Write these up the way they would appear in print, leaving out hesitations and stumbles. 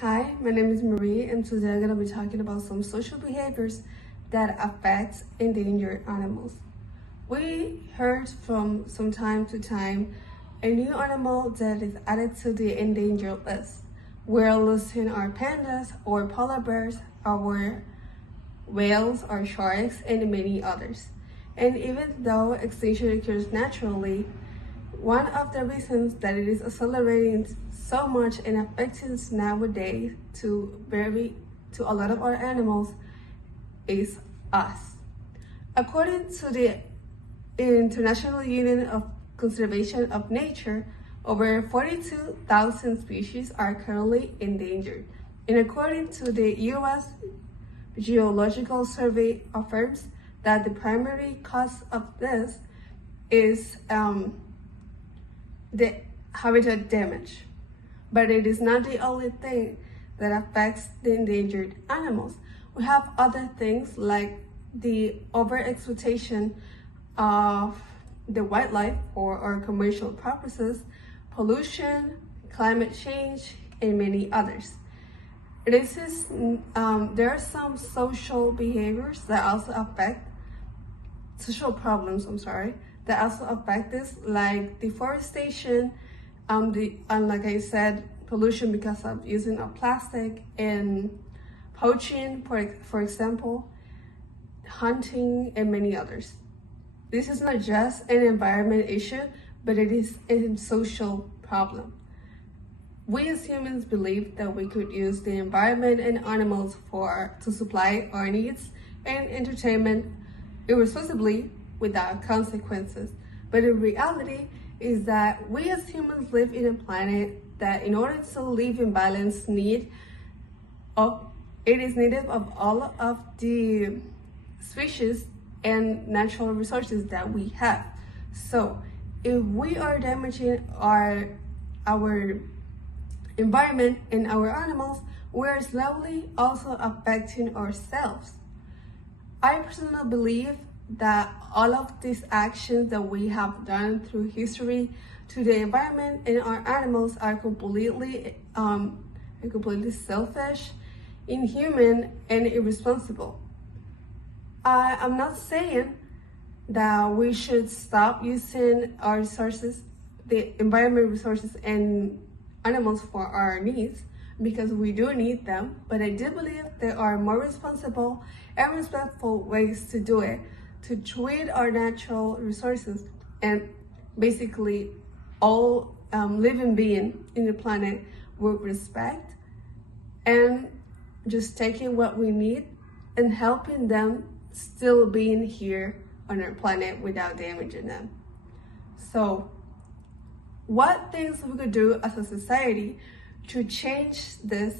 Hi, my name is Marie, and today I'm going to be talking about some social behaviors that affect endangered animals. We heard from time to time a new animal that is added to the endangered list. We're losing our pandas, or polar bears, our whales, our sharks, and many others. And even though extinction occurs naturally, one of the reasons that it is accelerating so much and affecting us nowadays to a lot of our animals is us. According to the International Union of Conservation of Nature, over 42,000 species are currently endangered. And according to the U.S. Geological Survey affirms that the primary cause of this is the habitat damage. But it is not the only thing that affects the endangered animals. We have other things like the overexploitation of the wildlife for our commercial purposes, pollution, climate change, and many others. There are some social behaviors that also affect social problems, that also affect this, like deforestation, like I said, pollution because of using of plastic, and poaching, for example, hunting, and many others. This is not just an environment issue, but it is a social problem. We as humans believe that we could use the environment and animals to supply our needs and entertainment irresponsibly without consequences. But the reality is that we as humans live in a planet that, in order to live in balance, it is needed of all of the species and natural resources that we have. So if we are damaging our environment and our animals, we are slowly also affecting ourselves. I personally believe that all of these actions that we have done through history to the environment and our animals are completely selfish, inhuman, and irresponsible. I'm not saying that we should stop using our resources, the environment resources and animals for our needs, because we do need them, but I do believe there are more responsible and respectful ways to do it, to treat our natural resources and basically all living being in the planet with respect, and just taking what we need and helping them still being here on our planet without damaging them. So what things we could do as a society to change this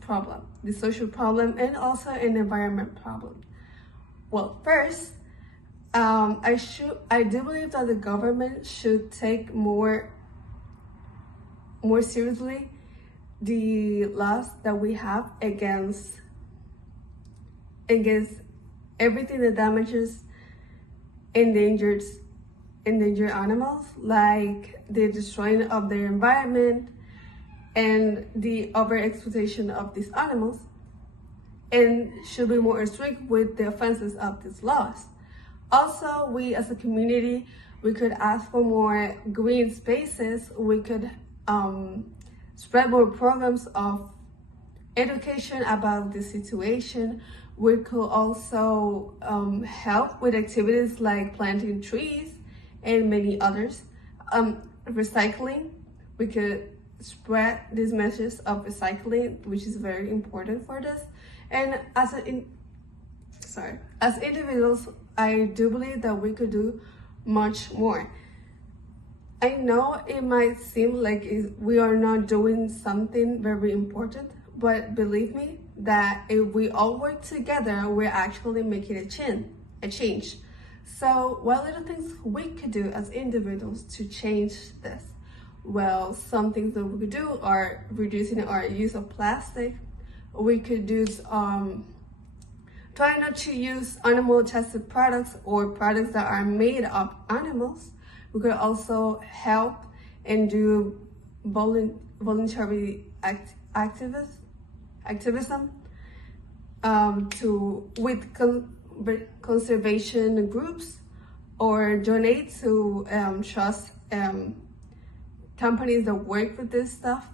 problem, this social problem, and also an environment problem? Well, first, I do believe that the government should take more seriously the laws that we have against everything that damages endangered animals, like the destroying of their environment and the overexploitation of these animals, and should be more strict with the offenses of these laws. Also, we as a community, we could ask for more green spaces. We could spread more programs of education about the situation. We could also help with activities like planting trees and many others. Recycling, we could spread this message of recycling, which is very important for this. And as individuals, I do believe that we could do much more. I know it might seem like we are not doing something very important, but believe me that if we all work together, we're actually making a change. So what little things we could do as individuals to change this? Well, some things that we could do are reducing our use of plastic. We could do try not to use animal tested products or products that are made of animals. We could also help and do voluntary activism with conservation groups, or donate to trust companies that work with this stuff.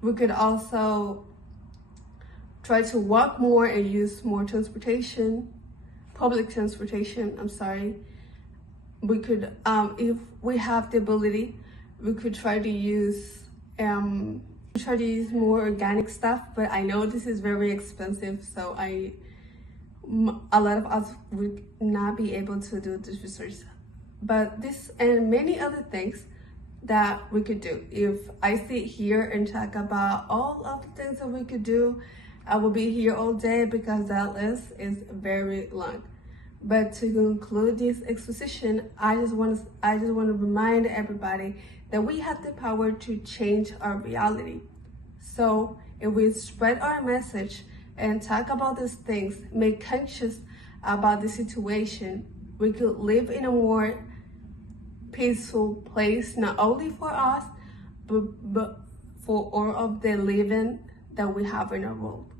We could also try to walk more and use more public transportation, I'm sorry. We could, if we have the ability, we could try to use more organic stuff, but I know this is very expensive, so a lot of us would not be able to do this research. But this and many other things that we could do. If I sit here and talk about all of the things that we could do, I will be here all day because that list is very long. But to conclude this exposition, I just want to remind everybody that we have the power to change our reality. So if we spread our message and talk about these things, make conscious about the situation, we could live in a more peaceful place, not only for us, but for all of the living that we have in our world.